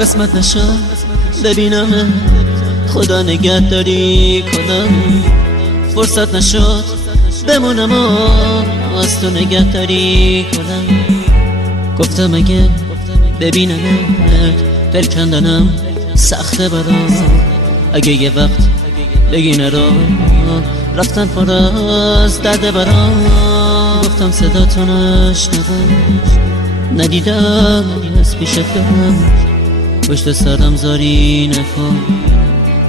قسمت نشد ببینم خدا نگه داری کنم، فرصت نشد بمونم و از تو نگه داری کنم. گفتم اگه ببینمت دل کندنم سخته برام، اگه یه وقت بگی نرو رفتن پر از درد برام. گفتم صدا تو نشنوم، ندیدم از پیشت برم، پشت سرم زاری نکن،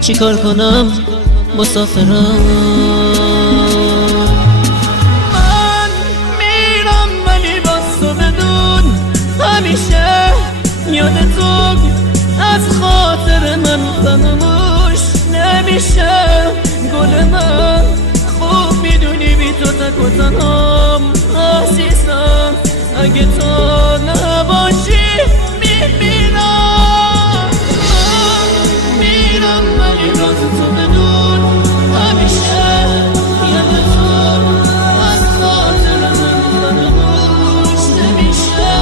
چی کار کنم مسافرم. من میرم ولی باز تو بدون همیشه یاد تو از خاطر من فراموش نمیشه. گل من خوب میدونی بی تو تک و تنهام عزیزم، اگه تو نباشی میمیرم. میرم ولی باز تو بدون همیشه یاد تو از خاطر من فراموش نمیشه.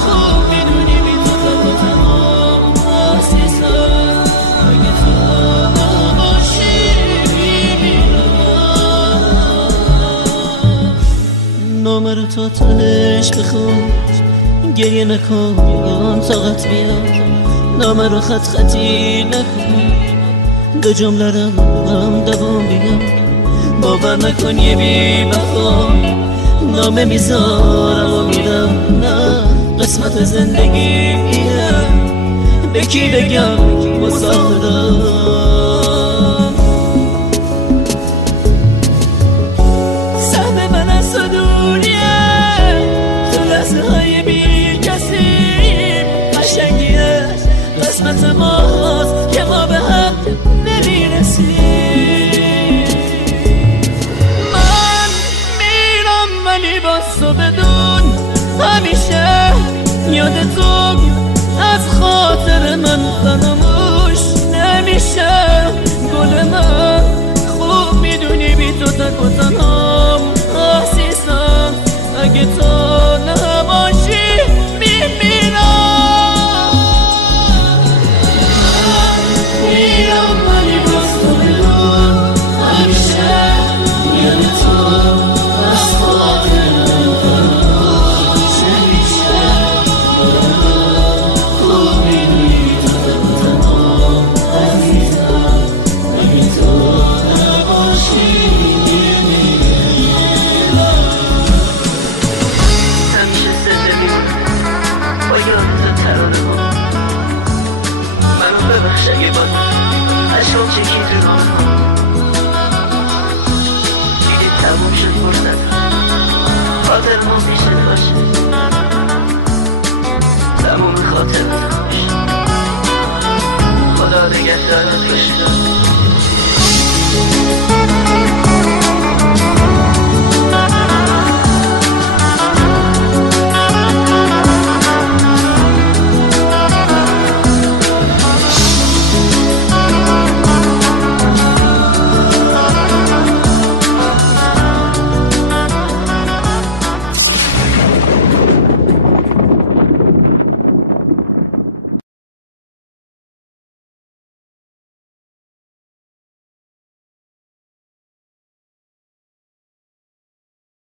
خوب میدونی بی تو تک و تنهام عزیزم، اگه تو نباشی میمیرم. نامه تو تنش بخون، گریه نکن طاقت بیاد، نامه رو خط خطی نکن، دو جمله رو هم دوام بیاد. باور نکن یه بی وفا نامه میذارم و میرم، نه قسمت زندگی اینه، به کی بگم مسافرم. سهم من از تو دوریه، تو لحظه های بی کسی قشنگیه، قسمت ماست که ما به هم نمیرسیم. من میرم ولی باز تو بدون همیشه یاد تو از خاطر من فراموش نمیشه. گل من خوب میدونی بی تو تک و تنهام عزیزم، اگه تو نباشی میمیرم. میرم ولی باز تو بدون همیشه یاد تو از خاطر من فراموش نمیشه. خوب میدونی بی تو تک و تنهام عزیزم، اگه تو نباشی همیشه زنده میمونم با یادت ترانه ها. منو ببخش اگه باد عشقم چکی تو نامه ها. دیدی تموم شد فرصت، خاطر ما بیشتر